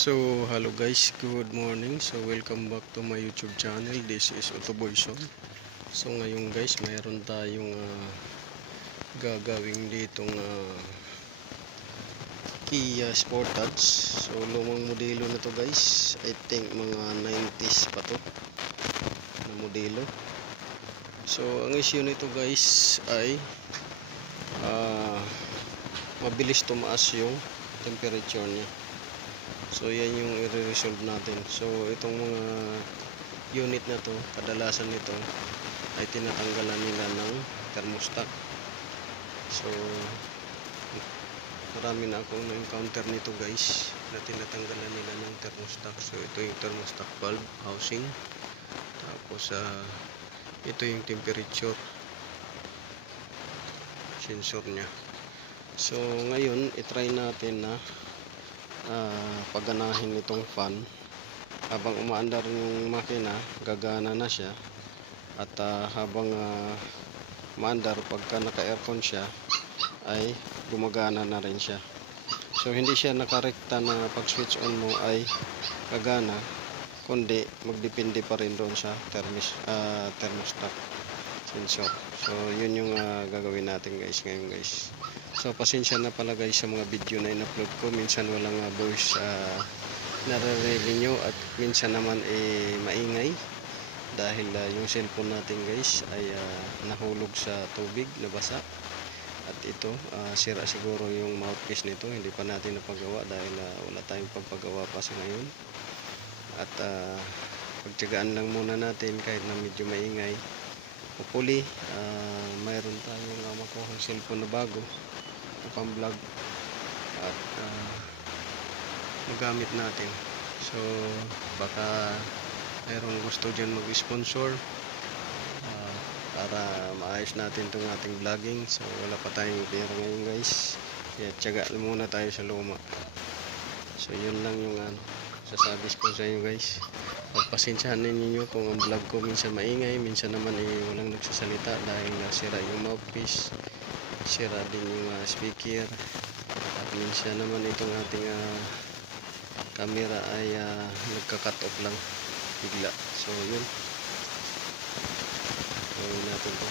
So, hello guys, good morning. So, welcome back to my YouTube channel. This is Otoboyson. So, ngayon guys, mayroon tayong gagawing ditong Kia Sportage. So, lumang modelo na to guys. I think mga 90s pa to na modelo. So, ang issue nito guys ay mabilis tumaas yung temperature niya. So yan yung i-resolve natin. So itong mga unit na to, kadalasan nito ay tinatanggalan nila ng thermostat. So marami na akong na-encounter nito guys na tinatanggalan nila ng thermostat. So ito yung thermostat valve housing. Tapos ito yung temperature sensor nya. So ngayon i-try natin na paganahin itong fan. Habang umaandar yung makina, gagana na siya. At habang umaandar, pagka naka-aircon siya, ay gumagana na rin siya. So hindi siya nakarekta na pag switch on mo ay gagana, kundi magdepende pa rin doon sa thermostat sensor. So yun yung gagawin natin guys ngayon guys. So pasensya na pala guys sa mga video na in-upload ko. Minsan walang voice naririnig nyo at minsan naman maingay dahil yung cellphone natin guys ay nahulog sa tubig, nabasa. At ito sira siguro yung mouthpiece nito. Hindi pa natin napagawa dahil wala tayong pagpagawa pa sa ngayon. At pagtiyagaan lang muna natin kahit na medyo maingay. Hopefully mayroon tayong makuhang cellphone na bago pang vlog at magamit natin. So baka mayroong gusto dyan mag-sponsor para maayos natin itong ating vlogging. So wala pa tayong pera ngayon guys, kaya tiyaga muna tayo sa luma. So yun lang yung sasabi ko sa inyo guys. Pagpasensyahan ninyo kung ang vlog ko minsan maingay, minsan naman walang nagsasalita dahil sira yung mouthpiece, sira din yung speaker, at minsan naman itong ating camera ay nagka-cut off lang bigla. So yun, gawin natin to.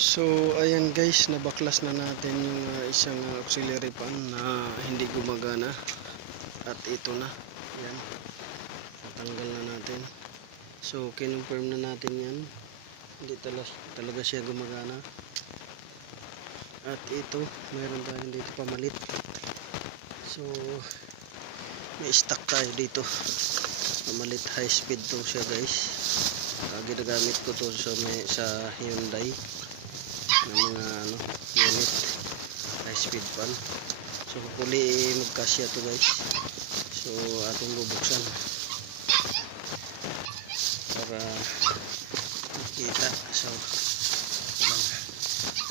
So ayan guys, nabaklas na natin yung isang auxiliary fan na hindi gumagana. At ito na, yan, natanggal na natin. So kinonfirm na natin yan, hindi talaga siya gumagana. At ito, mayroon tayong dito pamalit. So may stock tayo dito pamalit, high speed to siya guys. Ginagamit ko to sa Hyundai ng mga unit high speed fan. So hopefully magkasya to guys. So ating bubuksan para makita. So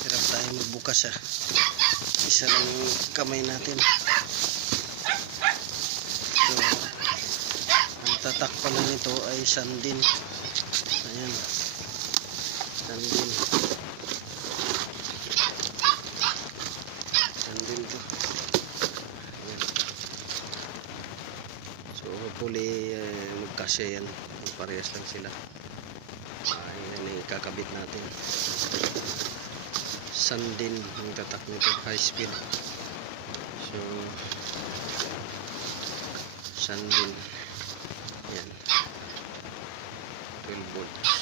hirap tayo magbukas isa lang yung kamay natin. So ang tatak pala nito ay sandin. Ayan, sandin to. So hopefully magkasya yan, parehas lang sila. Yan ang ikakabit natin. Sandin ang tatak nito, high speed. So sandin yan, 12 volts.